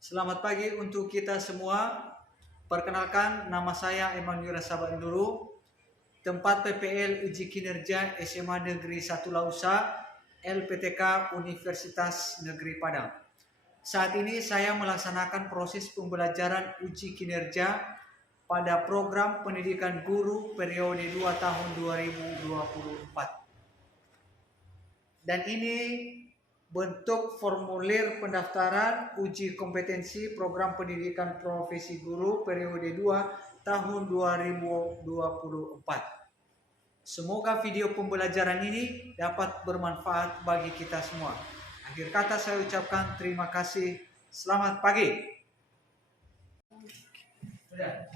Selamat pagi untuk kita semua. Perkenalkan, nama saya Emmanuel Sabanduru, tempat PPL uji kinerja SMA Negeri 1 Lausa, LPTK Universitas Negeri Padang. Saat ini saya melaksanakan proses pembelajaran uji kinerja pada program pendidikan guru periode 2 tahun 2024. Dan ini bentuk formulir pendaftaran uji kompetensi program pendidikan profesi guru periode 2 tahun 2024. Semoga video pembelajaran ini dapat bermanfaat bagi kita semua. Akhir kata saya ucapkan terima kasih. Selamat pagi. Sudah.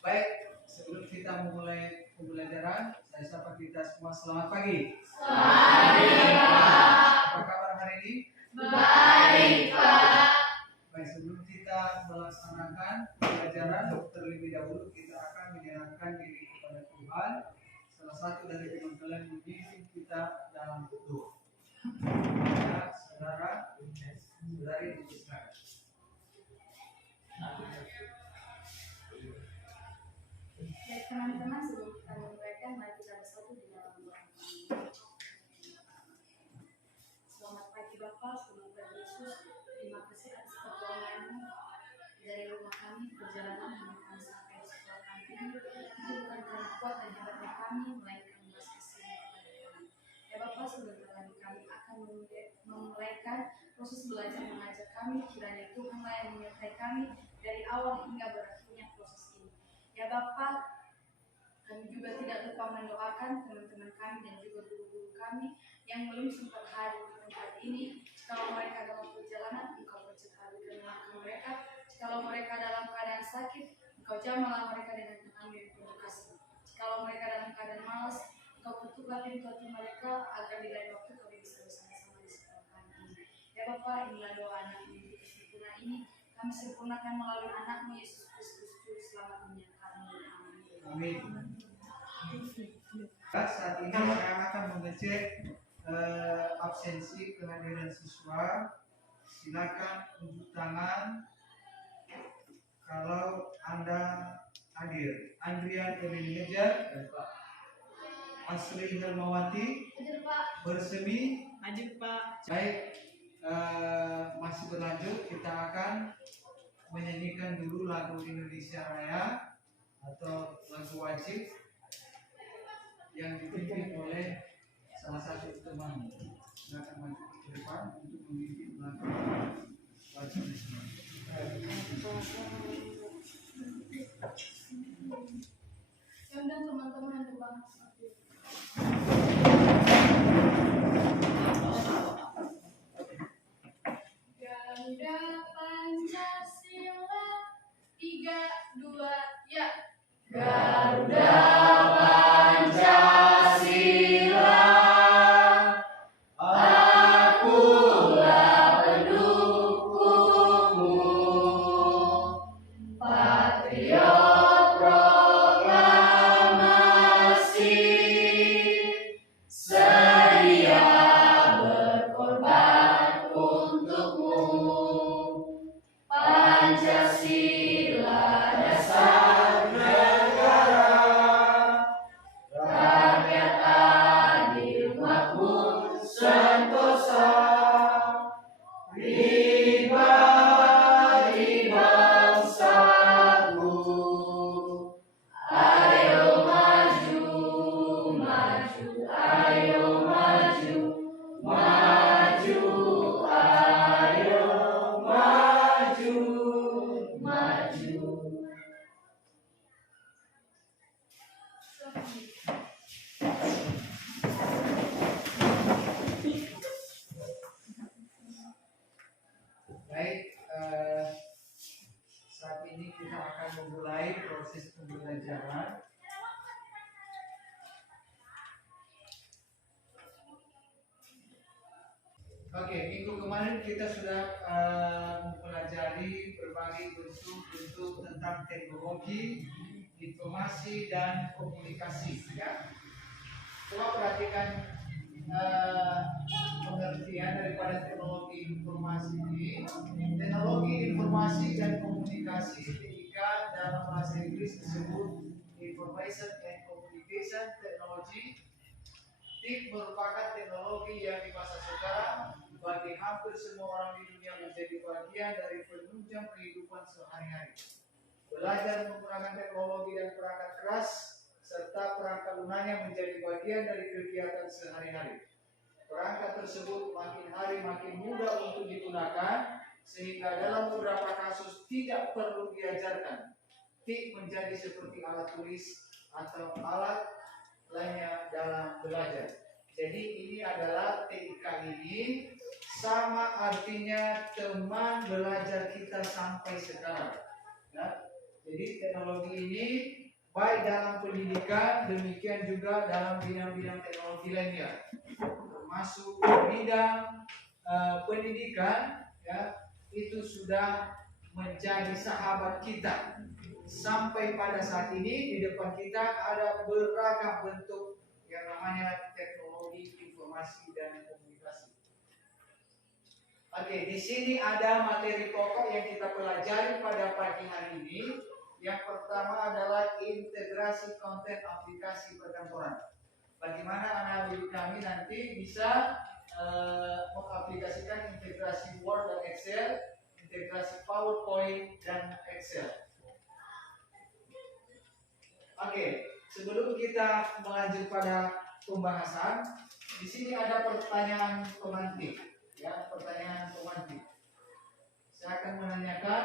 Baik, sebelum kita memulai pembelajaran, saya sapa kita semua selamat pagi. Selamat pagi, Pak. Apa kabar hari ini? Baik, Pak. Baik, sebelum kita melaksanakan pembelajaran, terlebih dahulu kita akan menyerahkan diri kepada Tuhan. Salah satu dari teman-teman memimpin kita dalam doa. Ya, saudara, saudari dipersilakan. Baik, teman-teman, sebelum kita memulaikan, mari kita bersatu di dalam doa. Selamat pagi, Bapak. Selamat pagi, Yesus. Terima kasih atas pertolongan-Mu dari rumah kami, perjalanan yang kami sampai di sekolah kami ini. Itu bukan karena kuat dan hebatnya kami, melainkan belas kasih-Mu kepada kami. Ya Bapak, sebentar lagi kami akan memulaikan proses belajar mengajar kami. Kiranya Tuhanlah yang menyertai kami dari awal hingga berakhirnya proses ini. Ya Bapak, kami juga tidak lupa mendoakan teman-teman kami dan juga guru-guru kami yang belum sempat hadir di tempat ini. Kalau mereka dalam perjalanan, Engkau percepat kemenangan mereka. Kalau mereka dalam keadaan sakit, Engkau jamahlah mereka dengan tangan yang penuh kasih. Kalau mereka dalam keadaan malas, Engkau tutuplah pintu hati mereka agar di lain waktu kami bisa bersama-sama di sekolah kami ini. Ya Bapa, inilah doa anak yang sempurna ini. Kami sempurnakan melalui anak-Mu Yesus Kristus Juru Selamat kami. Amin. Saat ini saya akan mengecek absensi kehadiran siswa. Silakan tunjuk tangan kalau Anda hadir. Andrian Ebenezer, Asri Hermawati, Hadir Pak. Bersemi, Hadir Pak. Baik, masih berlanjut. Kita akan menyanyikan dulu lagu Indonesia Raya atau lagu wajib yang dipimpin oleh salah satu teman. Silakan maju ke depan untuk memimpin lagu wajib nasional. Ya udah teman-teman, coba. Garuda Pancasila 3, 2, ya. Garuda Pancasila, akulah pendukungmu, patriot proklamasi, sedia berkorban untukmu. Pancasila dasar negara, rakyat adil makmur sentosa, pribadi bangsaku. Ayo maju, maju, ayo maju, maju, ayo maju, maju. Baik, saat ini kita akan memulai proses pembelajaran. Oke, minggu kemarin kita sudah mempelajari berbagai bentuk-bentuk tentang teknologi, informasi dan komunikasi. Ya, coba perhatikan eh, pengertian daripada teknologi informasi ini. Teknologi informasi dan komunikasi TIK dalam bahasa Inggris disebut Information and Communication Technology. TIK merupakan teknologi yang di masa sekarang bagi hampir semua orang di dunia menjadi bagian dari penunjang kehidupan sehari-hari. Belajar menggunakan teknologi dan perangkat keras serta perangkat lunaknya menjadi bagian dari kegiatan sehari-hari. Perangkat tersebut makin hari makin mudah untuk digunakan sehingga dalam beberapa kasus tidak perlu diajarkan. TIK menjadi seperti alat tulis atau alat lainnya dalam belajar. Jadi ini adalah TIK ini sama artinya teman belajar kita sampai sekarang. Ya. Jadi teknologi ini baik dalam pendidikan, demikian juga dalam bidang-bidang teknologi lainnya, termasuk bidang pendidikan, ya, itu sudah menjadi sahabat kita. Sampai pada saat ini di depan kita ada beragam bentuk yang namanya teknologi informasi dan komunikasi. Oke, di sini ada materi pokok yang kita pelajari pada pagi hari ini. Yang pertama adalah integrasi konten aplikasi perkantoran. Bagaimana anak didik kami nanti bisa mengaplikasikan integrasi Word dan Excel, integrasi PowerPoint dan Excel. Oke, sebelum kita melanjut pada pembahasan, di sini ada pertanyaan pemantik, ya, pertanyaan pemantik. Saya akan menanyakan.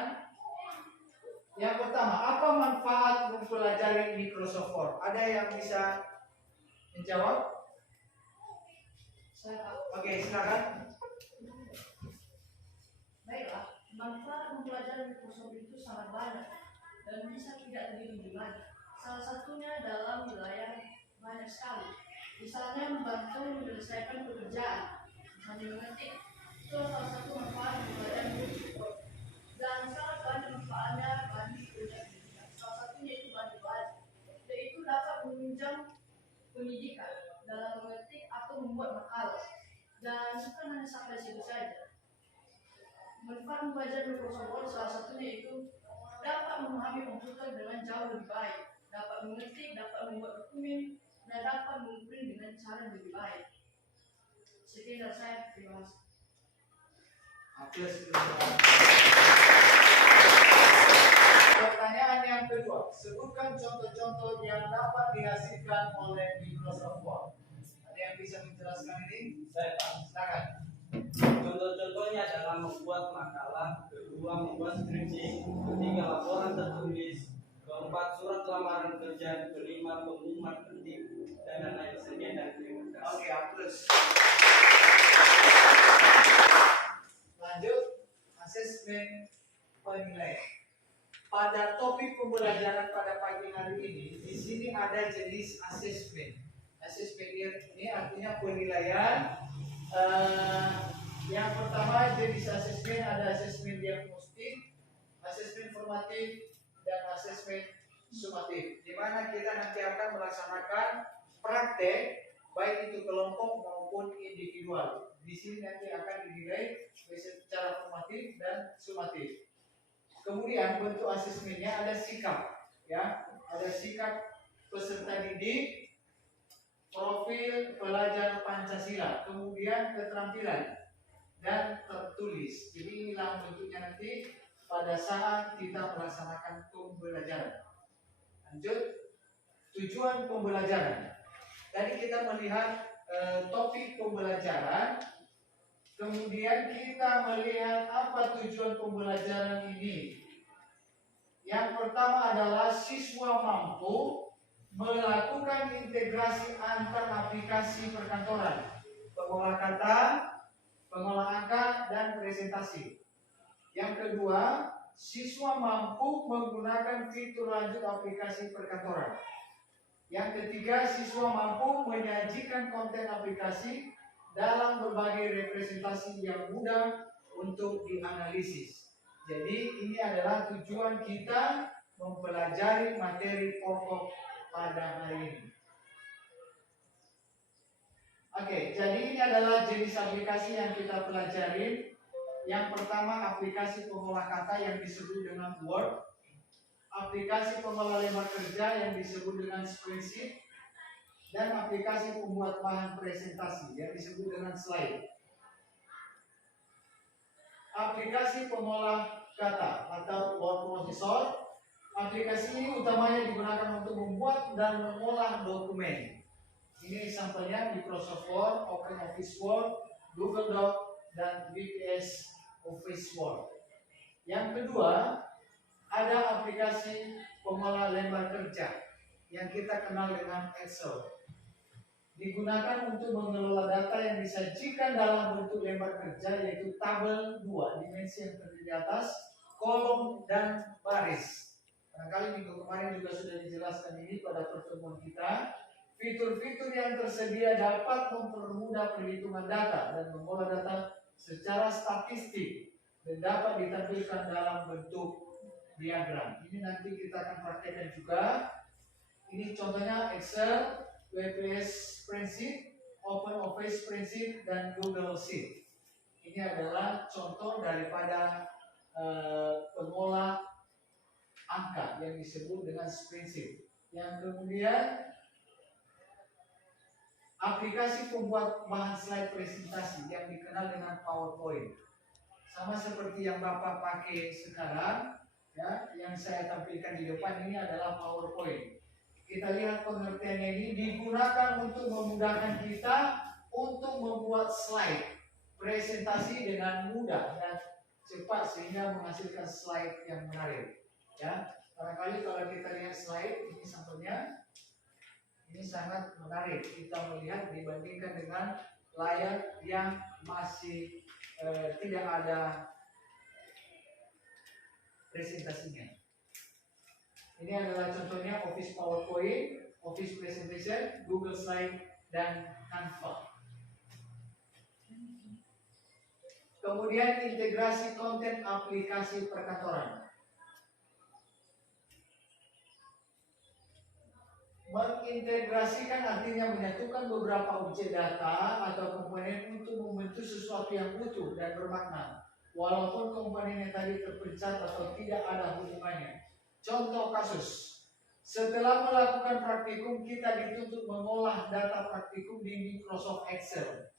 Yang pertama, apa manfaat mempelajari Microsoft Word? Ada yang bisa menjawab? Oke, silakan. Baiklah, manfaat mempelajari Microsoft itu sangat banyak dan bisa tidak terhitung jumlahnya. Salah satunya dalam wilayah banyak sekali. Misalnya membantu menyelesaikan pekerjaan, misalnya mengetik. Itu salah satu manfaat mempelajari Microsoft Word. Dan sangat banyak manfaatnya bagi pekerjaan pendidikan. Salah satunya itu bagi belajar, yaitu dapat menunjang pendidikan dalam mengetik atau membuat makalah. Dan bukan hanya sampai situ saja. Manfaat belajar Microsoft Word salah satunya itu dapat memahami komputer dengan jauh lebih baik, dapat mengetik, dapat membuat dokumen, dan dapat mengprint dengan cara yang lebih baik. Sekian dari saya, terima kasih. Pertanyaan yang kedua, sebutkan contoh-contoh yang dapat dihasilkan oleh Microsoft Word. Ada yang bisa menjelaskan ini? Saya Pak. Silakan. Contoh-contohnya adalah membuat makalah, kedua membuat skripsi, ketiga laporan tertulis, keempat surat lamaran kerja, kelima pengumuman penting, dan lain-lain. Sekian dan terima kasih. Oke, hapus. Lanjut, asesmen penilaian. Pada topik pembelajaran pada pagi hari ini, di sini ada jenis asesmen. Asesmen ini artinya penilaian. Yang pertama jenis asesmen ada asesmen diagnostik, asesmen formatif, dan asesmen sumatif. Di mana kita nanti akan melaksanakan praktek baik itu kelompok maupun individual. Di sini nanti akan dinilai secara formatif dan sumatif. Kemudian bentuk asesmennya ada sikap, ya, ada sikap peserta didik, profil pelajar Pancasila, kemudian keterampilan dan tertulis. Jadi inilah bentuknya nanti pada saat kita melaksanakan pembelajaran. Lanjut, tujuan pembelajaran. Tadi kita melihat topik pembelajaran, kemudian kita melihat apa tujuan pembelajaran ini. Yang pertama adalah siswa mampu melakukan integrasi antar aplikasi perkantoran, pengolah kata, pengolah angka, dan presentasi. Yang kedua, siswa mampu menggunakan fitur lanjut aplikasi perkantoran. Yang ketiga, siswa mampu menyajikan konten aplikasi dalam berbagai representasi yang mudah untuk dianalisis. Jadi ini adalah tujuan kita mempelajari materi pokok pada hari ini. Oke, jadi ini adalah jenis aplikasi yang kita pelajarin. Yang pertama aplikasi pengolah kata yang disebut dengan Word, aplikasi pengolah lembar kerja yang disebut dengan spreadsheet, dan aplikasi pembuat bahan presentasi yang disebut dengan slide. Aplikasi pengolah kata atau word processor, aplikasi ini utamanya digunakan untuk membuat dan mengolah dokumen. Ini sampelnya Microsoft Word, OpenOffice Word, Google Doc, dan VPS Office Word. Yang kedua, ada aplikasi pengolah lembar kerja yang kita kenal dengan Excel. Digunakan untuk mengelola data yang disajikan dalam bentuk lembar kerja, yaitu tabel 2 dimensi yang terdiri di atas, kolom, dan baris. Barangkali minggu kemarin juga sudah dijelaskan ini pada pertemuan kita. Fitur-fitur yang tersedia dapat mempermudah perhitungan data dan mengolah data secara statistik dan dapat ditampilkan dalam bentuk diagram. Ini nanti kita akan praktekkan juga. Ini contohnya Excel, VPS Spreadsheet, OpenOffice Spreadsheet, dan Google Sheet. Ini adalah contoh daripada pengolah angka yang disebut dengan spreadsheet. Yang kemudian aplikasi pembuat bahan slide presentasi yang dikenal dengan PowerPoint. Sama seperti yang Bapak pakai sekarang, ya, yang saya tampilkan di depan ini adalah PowerPoint. Kita lihat pengertiannya, ini digunakan untuk memudahkan kita untuk membuat slide presentasi dengan mudah dan cepat sehingga menghasilkan slide yang menarik. Ya, barangkali kalau kita lihat slide ini sampelnya, ini sangat menarik kita melihat dibandingkan dengan layar yang masih tidak ada presentasinya. Ini adalah contohnya Office PowerPoint, Office Presentation, Google Slide, dan Canva. Kemudian integrasi konten aplikasi perkantoran. Mengintegrasikan artinya menyatukan beberapa objek data atau komponen untuk membentuk sesuatu yang utuh dan bermakna, walaupun komponennya tadi terpecah atau tidak ada hubungannya. Contoh kasus, setelah melakukan praktikum kita dituntut mengolah data praktikum di Microsoft Excel,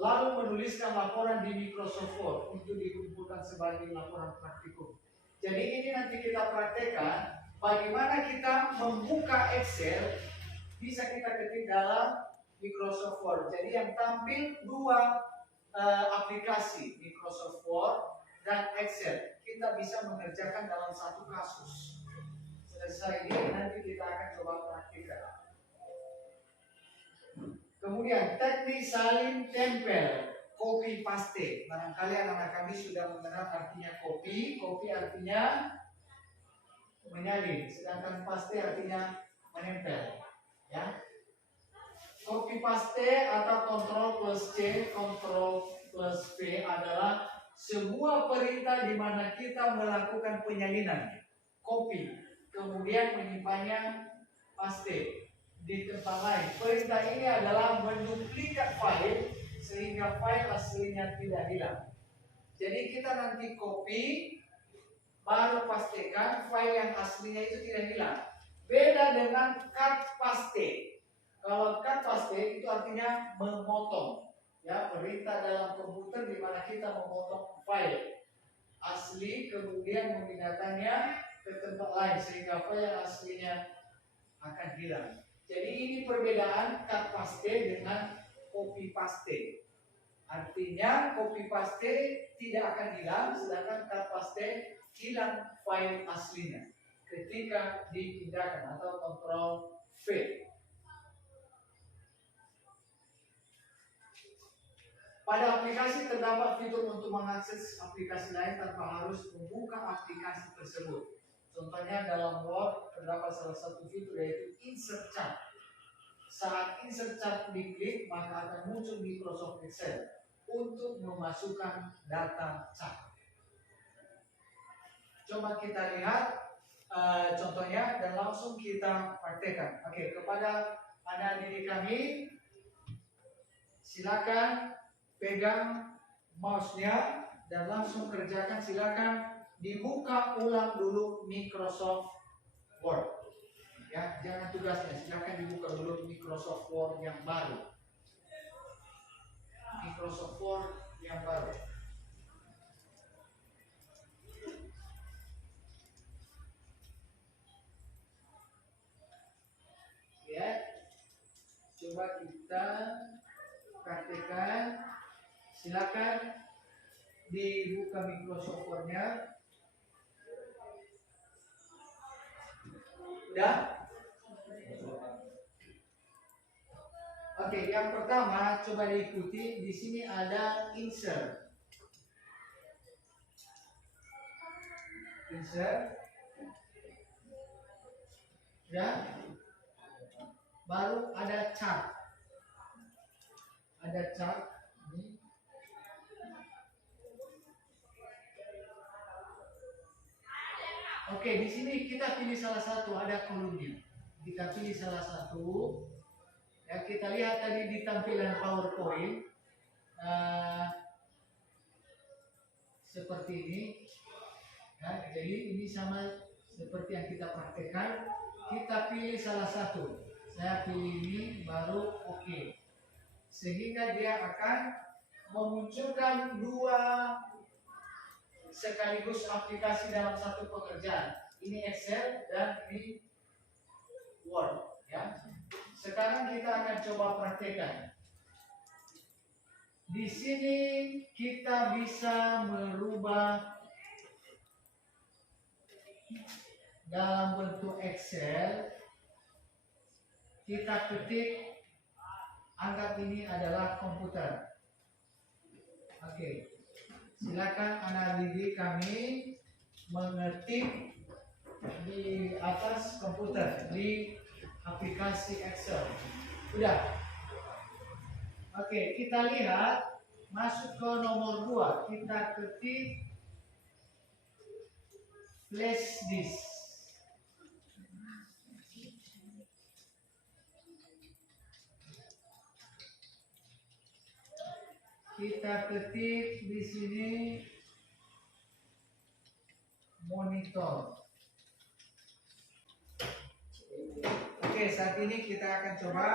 lalu menuliskan laporan di Microsoft Word untuk dikumpulkan sebagai laporan praktikum. Jadi ini nanti kita praktekkan bagaimana kita membuka Excel, bisa kita ketik dalam Microsoft Word. Jadi yang tampil dua aplikasi, Microsoft Word dan Excel. Kita bisa mengerjakan dalam satu kasus. Selesai ini nanti kita akan coba praktikkan. Kemudian teknik salin tempel, copy paste. Barangkali anak-anak kami sudah mengenal artinya copy. Copy artinya menyalin, sedangkan paste artinya menempel. Ya, copy paste atau Ctrl plus C, Ctrl plus V adalah sebuah perintah di mana kita melakukan penyalinan, copy, kemudian menyimpannya paste di tempat lain. Perintah ini adalah menduplikat file sehingga file aslinya tidak hilang. Jadi kita nanti copy, baru pastikan file yang aslinya itu tidak hilang. Beda dengan cut paste. Kalau cut paste itu artinya memotong. Ya, perintah dalam komputer di mana kita memotong file asli kemudian memindahkannya ke tempat lain sehingga file yang aslinya akan hilang. Jadi ini perbedaan cut paste dengan copy paste. Artinya copy paste tidak akan hilang, sedangkan cut paste hilang file aslinya ketika dipindahkan atau Ctrl V. Pada aplikasi terdapat fitur untuk mengakses aplikasi lain tanpa harus membuka aplikasi tersebut. Contohnya dalam Word terdapat salah satu fitur yaitu Insert Chart. Saat Insert Chart diklik maka akan muncul Microsoft Excel untuk memasukkan data chart. Coba kita lihat contohnya dan langsung kita praktekkan. Oke, kepada anak didik kami, silakan pegang mouse-nya dan langsung kerjakan. Silakan dibuka ulang dulu Microsoft Word. Ya, jangan tugasnya, silakan dibuka dulu Microsoft Word yang baru. Microsoft Word yang baru. Ya, coba kita praktekkan. Silakan dibuka Microsoft Word-nya. Udah? Oke, yang pertama coba diikuti. Di sini ada insert. Insert. Ya. Baru ada chart. Ada chart ini. Oke, di sini kita pilih salah satu, ada kolomnya. Kita pilih salah satu. Ya, kita lihat tadi di tampilan PowerPoint seperti ini. Ya, jadi ini sama seperti yang kita praktekkan. Kita pilih salah satu. Saya pilih ini, baru oke. Sehingga dia akan memunculkan dua sekaligus aplikasi dalam satu pekerjaan. Ini Excel dan ini Word. Ya. Sekarang kita akan coba praktekkan. Di sini kita bisa merubah dalam bentuk Excel. Kita ketik, anggap ini adalah komputer. Oke, silakan anak didik kami mengetik di atas komputer di aplikasi Excel. Udah. Oke, kita lihat masuk ke nomor 2. Kita ketik flash disk. Kita ketik di sini monitor. Oke, saat ini kita akan coba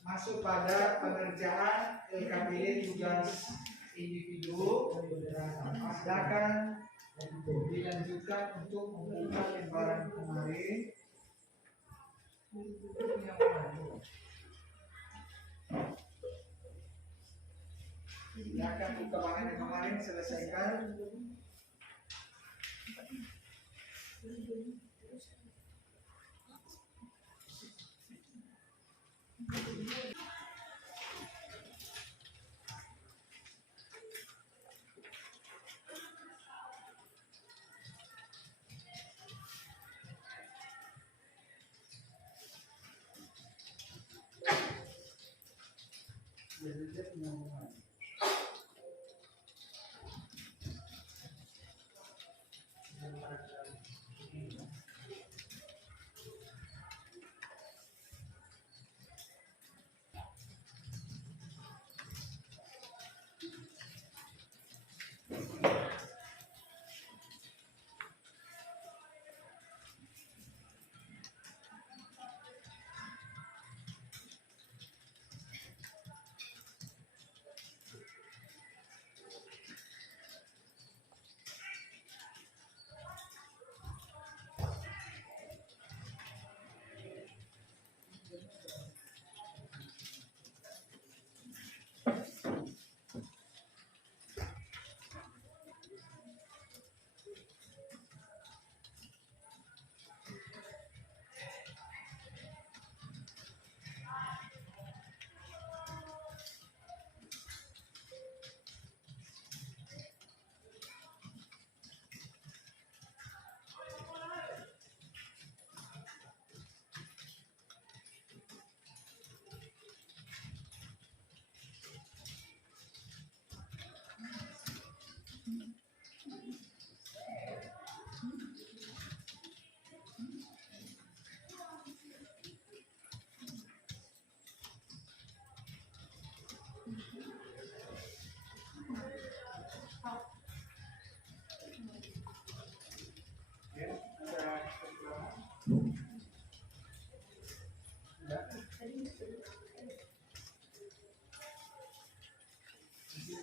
masuk pada pengerjaan LKPD tugas individu. Silakan dilanjutkan untuk membuka lembaran kemarin. Silakan buka bahan yang kemarin, selesaikan.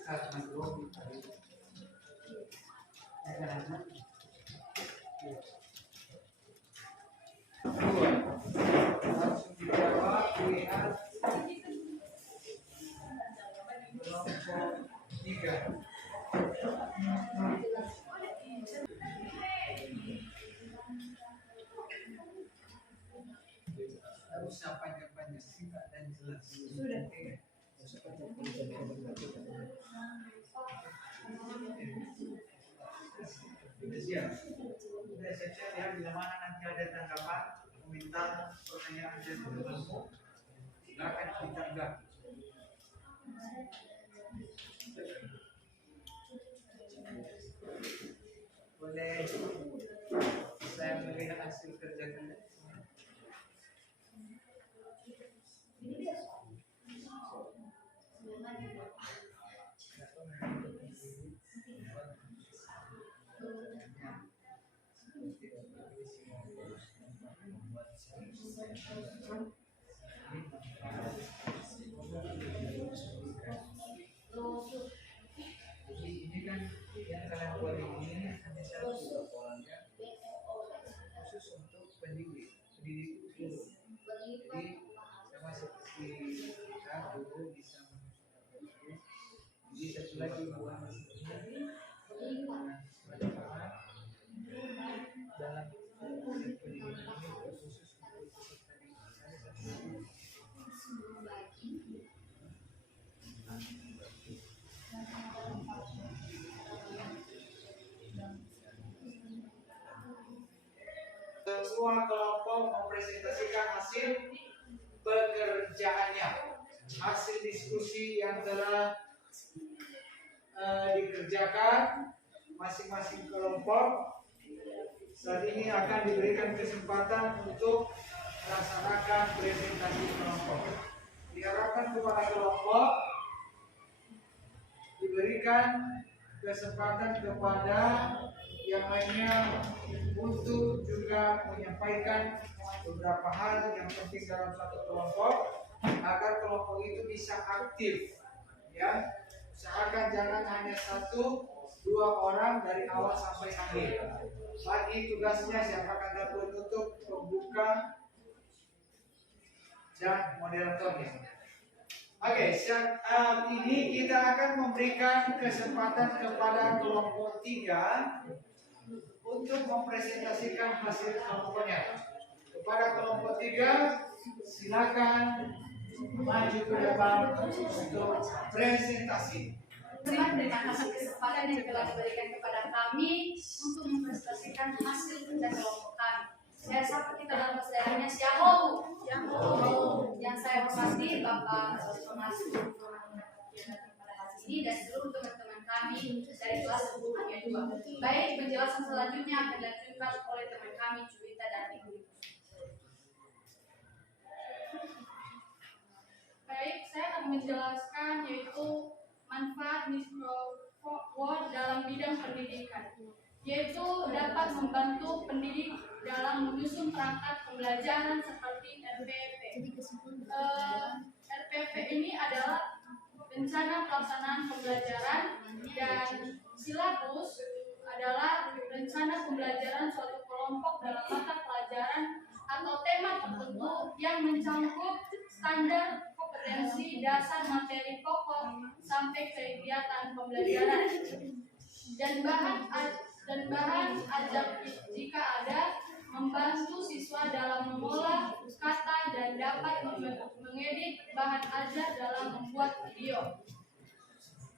karena grogi tadi. Dua. Langsung dijawab, lihat kelompok 3. Harusnya panjang-panjang, singkat dan jelas. Sudah. Sudah siap. Sudah siap ya. Bila mana nanti ada tanggapan, komentar, pertanyaan dan teman-teman, silakan ditanggapi. Boleh saya melihat hasil kerja kalian? Jadi ini kan yang kalian buat ini hanya satu ya, khusus untuk pendidik itu dulu. Jadi sama seperti kita dulu bisa menunjukkan. Jadi satu lagi buat manfaat dalam pendidikan ini khusus untuk pendidikan. Semua kelompok mempresentasikan hasil pekerjaannya, hasil diskusi yang telah dikerjakan masing-masing kelompok. Saat ini akan diberikan kesempatan untuk melaksanakan presentasi kelompok. Diharapkan kepada kelompok diberikan kesempatan kepada yang lainnya untuk juga menyampaikan beberapa hal yang penting dalam satu kelompok agar kelompok itu bisa aktif, ya. Usahakan jangan hanya 1-2 orang dari awal sampai akhir. Bagi tugasnya siapa akan penutup, pembuka, dan moderatornya. Oke, saat ini kita akan memberikan kesempatan kepada kelompok 3 untuk mempresentasikan hasil kelompoknya. Kepada kelompok 3, silakan maju ke depan untuk presentasi. Terima kasih kesempatan yang telah diberikan kepada kami untuk mempresentasikan hasil kerja kelompok kami. Saya sapa kita dalam bahasa daerahnya Siaho. Yang saya hormati Bapak Pengasuh pada hari ini dan seluruh teman-teman kami dari kelas 10 Baik, penjelasan selanjutnya akan dilanjutkan oleh teman kami Juwita dan Ibu. Baik, saya akan menjelaskan yaitu manfaat Microsoft dalam bidang pendidikan, yaitu dapat membantu pendidik dalam menyusun perangkat pembelajaran seperti RPP. RPP ini adalah rencana pelaksanaan pembelajaran dan silabus adalah rencana pembelajaran suatu kelompok dalam mata pelajaran atau tema tertentu yang mencakup standar kompetensi dasar materi pokok sampai kegiatan pembelajaran dan bahan ajar jika ada, membantu siswa dalam mengolah kata dan dapat mengedit bahan ajar dalam membuat video.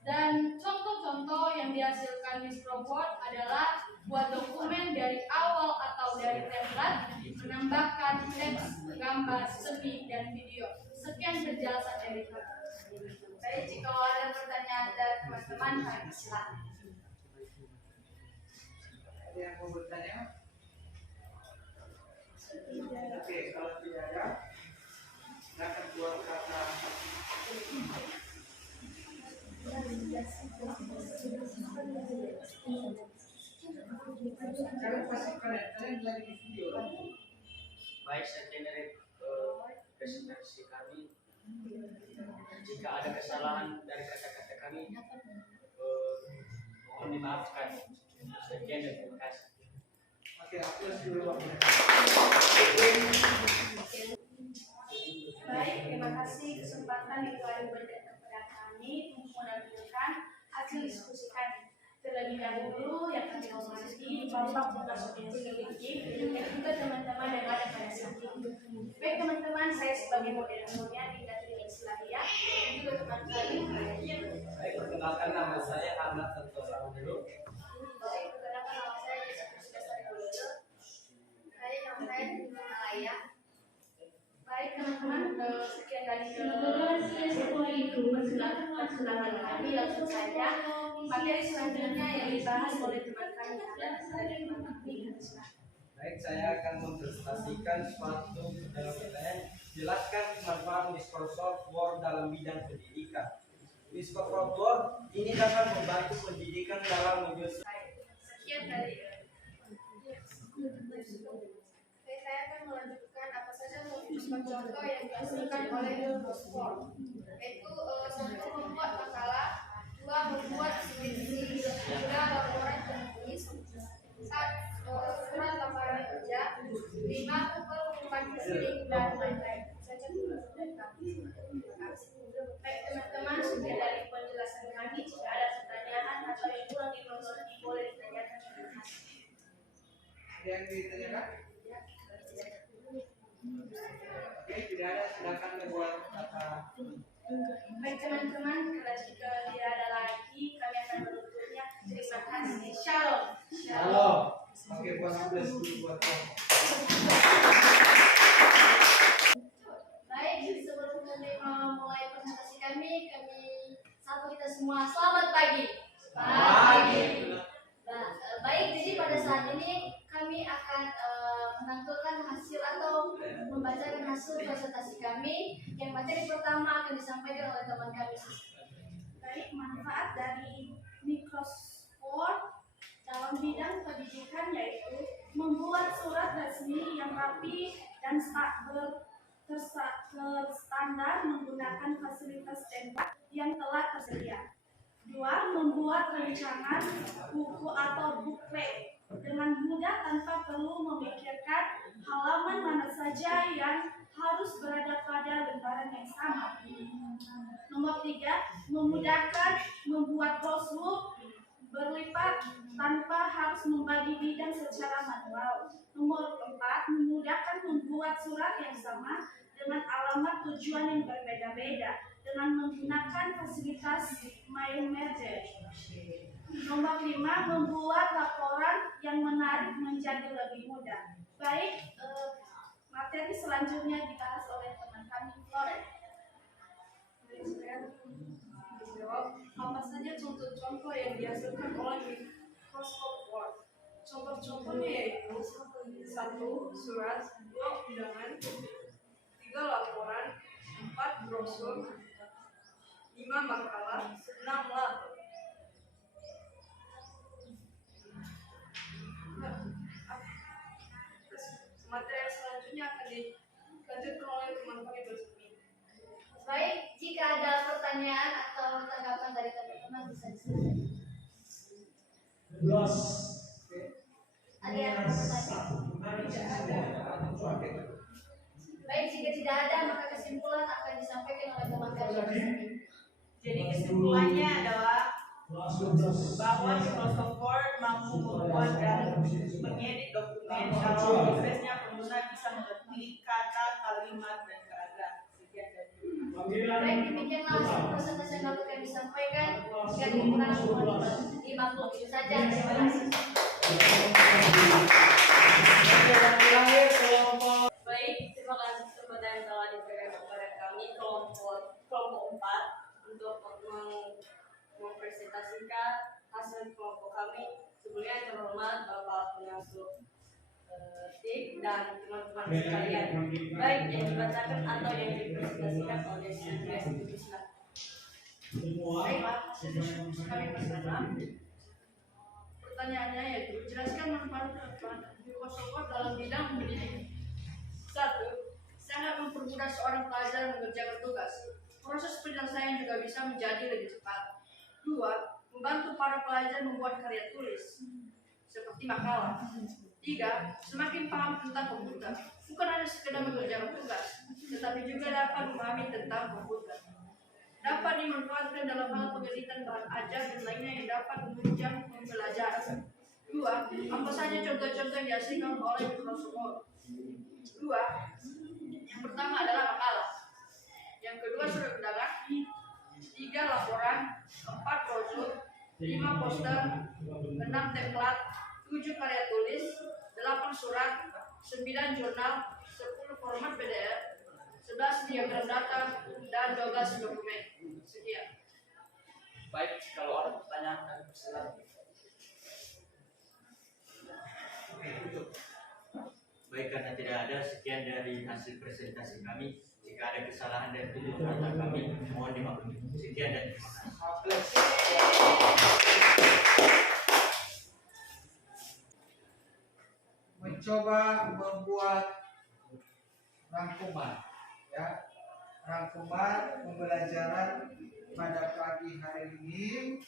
Dan contoh-contoh yang dihasilkan di Microsoft adalah buat dokumen dari awal atau dari template, menambahkan teks, gambar, seni, dan video. Sekian penjelasan dari kami. Baik, jika ada pertanyaan dari teman-teman, kami silakan. Ada yang mau bertanya? Oke, kalau tidak ada, silakan buat kata. Kalian pasti kalian lagi di video kan? Baik, sekian dari presentasi kami. Jika ada kesalahan dari kata-kata kami mohon dimaafkan. Sekian dan terima kasih. Oke, aplaus dulu waktunya. Baik, terima kasih kesempatan yang telah diberikan kepada kami untuk menampilkan hasil diskusi kami. Terlebih dahulu yang kami hormati Bapak Profesor Yusuf dan juga teman-teman yang ada pada saat ini. Baik teman-teman, saya sebagai moderatornya Dinda Tri Islahiyah dan juga teman kami. Baik, perkenalkan nama saya Ahmad Santosa dulu. Baik, perkenalkan nama saya Yusuf Dasari Widodo. Saya nama saya Dinda Malaya. Baik teman-teman, sekian dari persilakan kami langsung saja materi selanjutnya yang dibahas oleh teman kami dari teman kami. Baik, saya akan mempresentasikan suatu dalam pertanyaan jelaskan manfaat Microsoft Word dalam bidang pendidikan. Microsoft Word ini dapat membantu pendidikan dalam menyusun. Sekian dari saya akan melanjutkan apa saja contoh yang dihasilkan oleh Microsoft Word, yaitu satu membuat makalah, dua membuat skripsi, tiga laporan tertulis, surat lamaran kerja, lima pengumuman rekening dan lain-lain. Saja baik teman-teman, sekian dari penjelasan kami. Jika ada pertanyaan atau yang kurang dimengerti boleh ditanyakan. Terima kasih. Ada yang ditanyakan? Oke, tidak ada, silakan membuat kata. Baik teman-teman, karena jika tidak ada lagi, kami akan menutupnya. Terima kasih. Shalom. Halo. Oke, buat aplaus dulu buat kamu. Baik, sebelum kami memulai presentasi kami sapa kita semua. Selamat pagi. Pagi. Nah, baik, jadi pada saat ini kami akan menampilkan hasil atau membacakan hasil presentasi kami. Yang materi pertama akan disampaikan oleh teman kami. Baik, manfaat dari Microsoft Word dalam bidang pendidikan yaitu membuat surat resmi yang rapi dan terstandar menggunakan fasilitas tempat yang telah tersedia. Dua, membuat rancangan buku atau booklet dengan mudah tanpa perlu memikirkan halaman mana saja yang harus berada pada lembaran yang sama. Nomor tiga, memudahkan membuat brosur berlipat tanpa harus membagi bidang secara manual. Nomor empat, memudahkan membuat surat yang sama dengan alamat tujuan yang berbeda-beda dengan menggunakan fasilitas MyMessage. Nomor 5, membuat laporan yang menarik menjadi lebih mudah. Baik, materi selanjutnya dibahas oleh teman kami, Florence. Dijawab, apa saja contoh-contoh yang dihasilkan oleh Microsoft Word? Contoh-contohnya yaitu 1. Surat, 2. Undangan, 3. Laporan, 4. Brosur, 5. Makalah, 6. Label. Materi selanjutnya akan dilanjutkan oleh teman kami bersama. Baik, jika ada pertanyaan atau tanggapan dari teman-teman bisa disilakan. Ada yang mau bertanya? Baik, jika tidak ada maka kesimpulan akan disampaikan oleh teman kami. Jadi kesimpulannya adalah bahwa Microsoft Word mampu membuat dan mengedit dokumen kalau prosesnya pengguna bisa mengerti kata, kalimat, dan paragraf. Sekian dari Baik, demikianlah hasil presentasi yang dapat kami sampaikan. Jika dikurang mohon dimaklumi. Itu saja. Terima kasih. Baik, terima kasih kesempatan yang telah diberikan kepada kami kelompok 4 untuk mempresentasikan hasil kelompok kami. Sebelumnya yang terhormat Bapak Pengasuh TIP dan teman-teman sekalian, baik yang dibacakan atau yang dipresentasikan oleh Sylvia Sutrisna. Baik, hasil diskusi kami bersama. Pertanyaannya yaitu jelaskan manfaat Microsoft Word dalam bidang pendidikan. 1. Sangat mempermudah seorang pelajar mengerjakan tugas. Proses penyelesaian juga bisa menjadi lebih cepat. para pelajar membuat karya tulis seperti makalah. 3. Semakin paham tentang komputer, bukan hanya sekedar mengerjakan tugas, tetapi juga dapat memahami tentang komputer. Dapat dimanfaatkan dalam hal pengeditan bahan ajar dan lainnya yang dapat menunjang pembelajaran. 2. Apa saja contoh-contoh yang dihasilkan oleh Microsoft Word? 2. Yang pertama adalah makalah. Yang kedua surat undangan. 3. Laporan. 4. brosur. 5. poster. 6. template. 7. karya tulis. 8. surat. 9. jurnal. 10. format PDF. 11. diagram data. Dan 12. dokumen. Sekian. Baik, kalau ada pertanyaan, silakan. Oke, tutup. Baik, karena tidak ada, sekian dari hasil presentasi kami. Jika ada kesalahan dan tutur kata kami, mohon dimaklumi. Sekian dan terima kasih. Mencoba membuat rangkuman, ya, rangkuman pembelajaran pada pagi hari ini.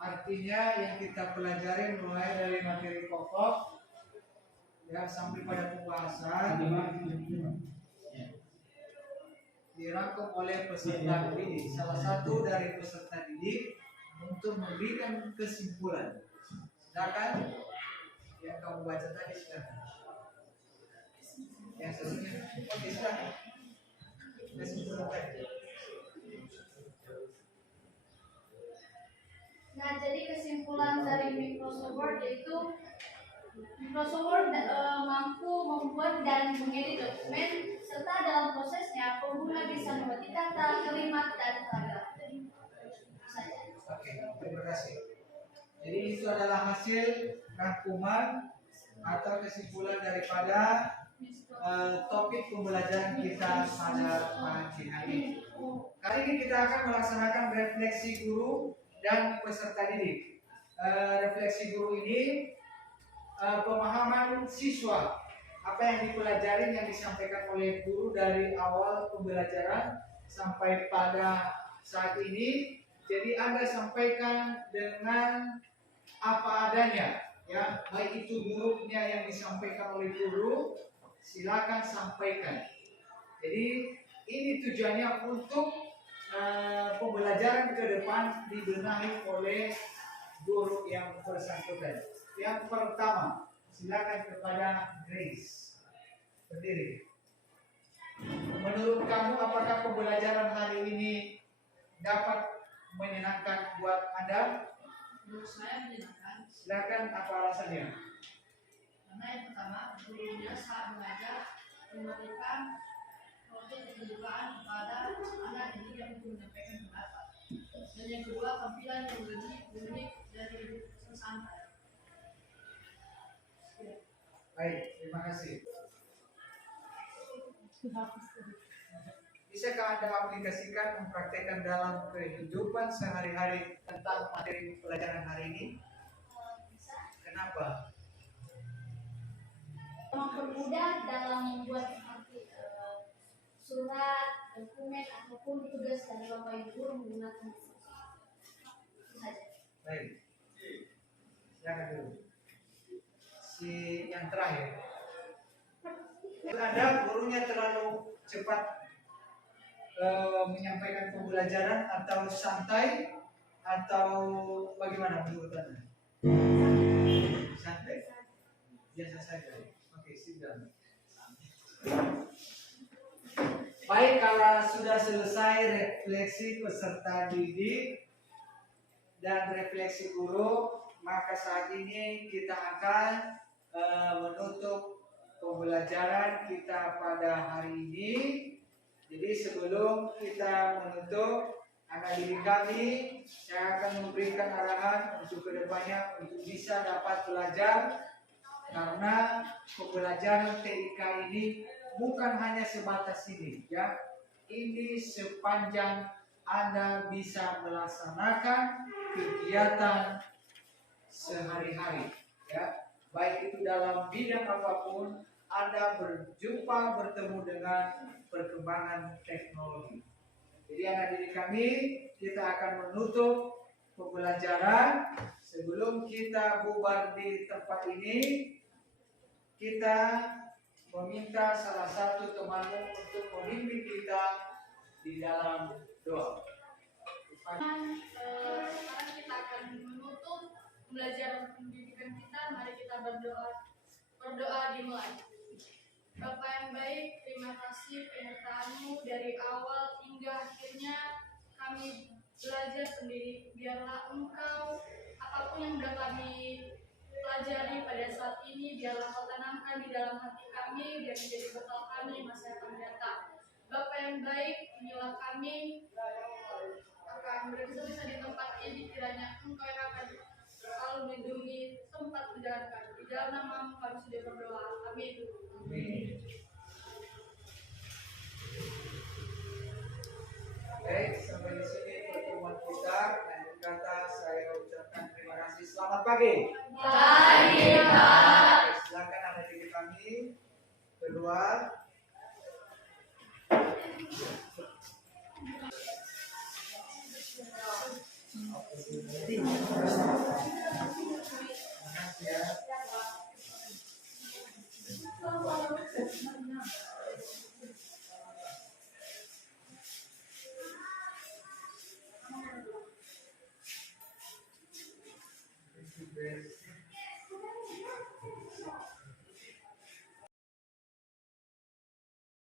Artinya yang kita pelajari mulai dari materi pokok, ya, sampai pada pembahasan dirangkum oleh peserta didik. Salah satu dari peserta didik untuk memberikan kesimpulan. Silakan yang kamu baca tadi, silakan. Yang sebelumnya, oke, silakan. Kesimpulan tadi. Nah, jadi kesimpulan dari Microsoft Word yaitu Microsoft Word mampu membuat dan mengedit dokumen, serta dalam prosesnya pengguna bisa mengetik kata, kalimat, dan paragraf. Oke, terima kasih. Jadi itu adalah hasil rangkuman atau kesimpulan daripada topik pembelajaran kita pada pagi hari ini. Kali ini kita akan melaksanakan refleksi guru dan peserta didik. Refleksi guru ini pemahaman siswa, apa yang dipelajari yang disampaikan oleh guru dari awal pembelajaran sampai pada saat ini. Jadi Anda sampaikan dengan apa adanya, ya, baik itu buruknya yang disampaikan oleh guru, silakan sampaikan. Jadi ini tujuannya untuk pembelajaran ke depan dibenahi oleh guru yang bersangkutan. Yang pertama, silakan kepada Grace. Berdiri. Menurut kamu, apakah pembelajaran hari ini dapat menyenangkan buat Anda? Menurut saya menyenangkan, Silakan, apa alasannya? karena yang pertama, gurunya saat mengajar memberikan proses keterbukaan kepada anak didik yang menyampaikan pendapat. Dan yang kedua, tampilan yang lebih unik dari santai. Baik, terima kasih. Bisakah Anda aplikasikan, mempraktekkan dalam kehidupan sehari-hari tentang materi pelajaran hari ini? Kenapa? Mempermudah dalam membuat surat, dokumen, ataupun tugas dari Bapak Ibu guru menggunakan itu saja. Baik. Silakan dulu. Si yang terakhir. Anda gurunya terlalu cepat menyampaikan pembelajaran atau santai atau bagaimana menurut Anda? Santai. Biasa saja. Oke, sudah. Baik, kalau sudah selesai refleksi peserta didik dan refleksi guru, maka saat ini kita akan menutup pembelajaran kita pada hari ini. Jadi sebelum kita menutup, anak didik kami, saya akan memberikan arahan untuk kedepannya untuk bisa dapat belajar, karena pembelajaran TIK ini bukan hanya sebatas ini, ya. Ini sepanjang Anda bisa melaksanakan kegiatan sehari-hari, ya. Baik itu dalam bidang apapun, Anda bertemu dengan perkembangan teknologi. Jadi anak didik kami, kita akan menutup pembelajaran. Sebelum kita bubar di tempat ini, kita meminta salah satu temanmu untuk memimpin kita di dalam doa. Sekarang kita akan menutup pembelajaran pendidikan kita. Mari kita berdoa. Berdoa dimulai. Bapa yang baik, terima kasih penyertaan-Mu dari awal hingga akhirnya kami belajar sendiri. Biarlah Engkau apapun yang sudah kami pelajari pada saat ini, biarlah Kau tanamkan di dalam hati kami, biar menjadi bekal kami masa yang akan datang. Bapa yang baik, inilah kami akan bersisa di tempat ini, kiranya Engkau yang akan selalu melindungi tempat perjalanan kami. Di dalam nama-Mu kami sudah berdoa. Amin. Baik, sampai di sini pertemuan kita. Akhir kata saya ucapkan terima kasih. Selamat pagi. Pagi, Pak. Silakan ada diri kami berdua. Ya.